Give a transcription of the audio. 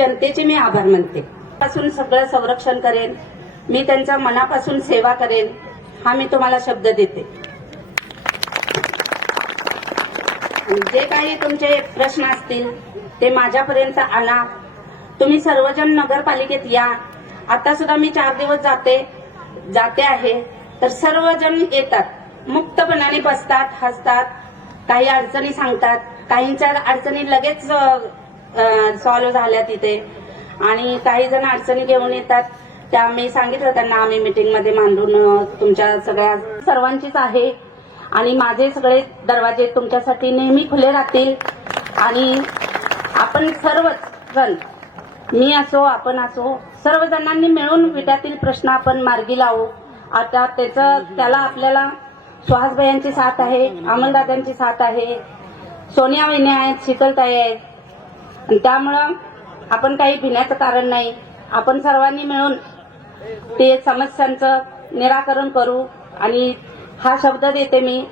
जनतेचे मी आभार मानते. पासून सगळं संरक्षण करेन मी, त्यांच्या मनापासून सेवा करेन हा मी तुम्हाला शब्द देते. जे काही तुमचे प्रश्न असतील ते माझ्यापर्यंत आणा. तुम्ही सर्वजण नगरपालिकेत या. आता सुद्धा मी 4 दिवस जाते आहे, तर सर्वजण येतात, मुक्तपणाने बसतात, हसतात, काही अडचणी सांगतात. काहींच्या अडचणी लगेच सॉल्व्ह झाल्या तिथे, आणि काही जण अडचणी घेऊन येतात. त्या मी सांगितलं त्यांना, आम्ही मीटिंगमध्ये मांडून तुमच्या सगळ्या सर्वांचीच आहे, आणि माझे सगळे दरवाजे तुमच्यासाठी नेहमी खुले राहतील. आणि आपण सर्वच जण, मी असो आपण असो, सर्वजणांनी मिळून विट्यातील प्रश्न आपण मार्गी लावू. आता त्याला आपल्याला सुहासभाईंची साथ आहे, अमलदादांची साथ आहे, सोनिया वहिनी आहेत, शीतलताई आहेत, आणि त्यामुळं आपण काही भिण्याचं कारण नाही. आपण सर्वांनी मिळून ते समस्यांचं निराकरण करू, आणि हा शब्द देते मी.